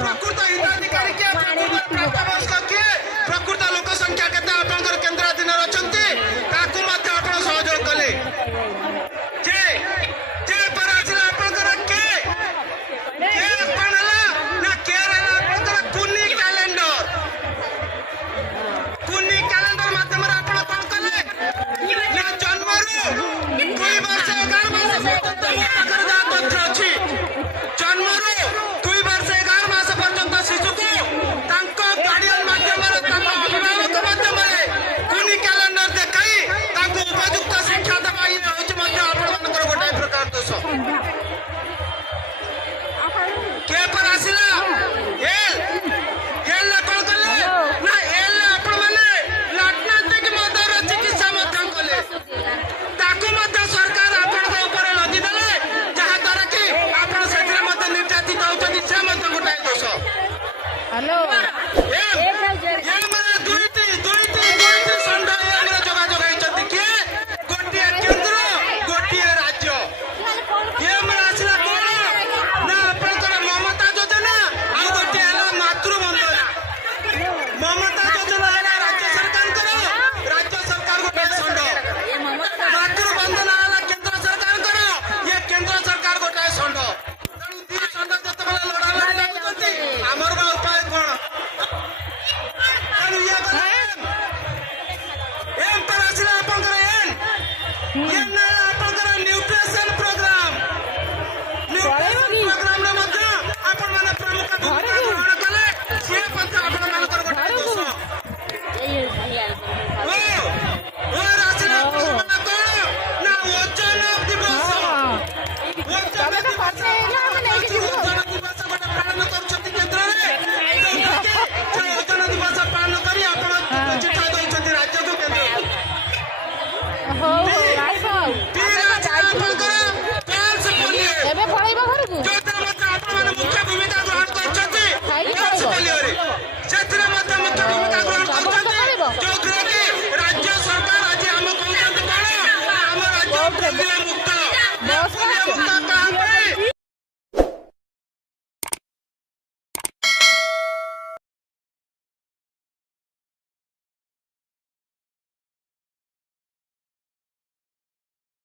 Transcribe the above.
प्रकृत हिताधिकारी किए प्रकृत प्राप्तवयस्क किए प्रकृत लोक संख्या केते आपनकर केंद्र अधीन अछंती ताकू मध्य आपण सहयोग कले जे जे पर आसिला आपनकर के कोनला ना केरला आपनकर कुनी कैलेंडर माध्यम रे आपण कोन कले ना जन्मरू 2 वर्ष 11 मास पर्यंत मोकर जा तथ्य अछि जन्मरू 2 वर्ष 11 मास पर्यंत शिशु को तांको गार्डियन माध्यम रे तांको अभिभावक माध्यम रे कुनी कैलेंडर देखाई तांको उपयुक्त शिक्षा देबा ये होछि मध्य आपण मानकर गोटाय प्रकार दोष के पर आसिला एल ना कोन कले ना एल आपण माने लाटनातिक मदर चिकित्सा मध्यम कले ताकू मध्य सरकार आपण के ऊपर लदी देले जहा द्वारा कि आपण सेथरे मध्य निर्यातित होउछथि से मध्य गोटाय दोष हेलो ये माने दुईटी संड हमरा जोगाजोग होइछथि के गोटिए केंद्र गोटिए राज्य ये माने आसिला कोन ना आपनकर ममता योजना आ गोटिए हला मातृ बंधना ममता योजना हला राज्य सरकार करो राज्य सरकार गोटाय संड मातृ बंधना हला केंद्र सरकार करो ये केंद्र सरकार गोटाय संड तेणु दी संड जते बेला लड़ा लड़ी लागुछथि हमर बा उपाय कोन तेणु ये एम पर आसिला आपनकर ये ना आपनकर न्यूट्रिशन प्रोग्राम रे मध्य आपण माने प्रमुख भूमिका ग्रहण कले से पत्र आपण मानकर गोटाय दोष ओ रासिला आपण माने कोन ना वचन दिवस वचन दिवस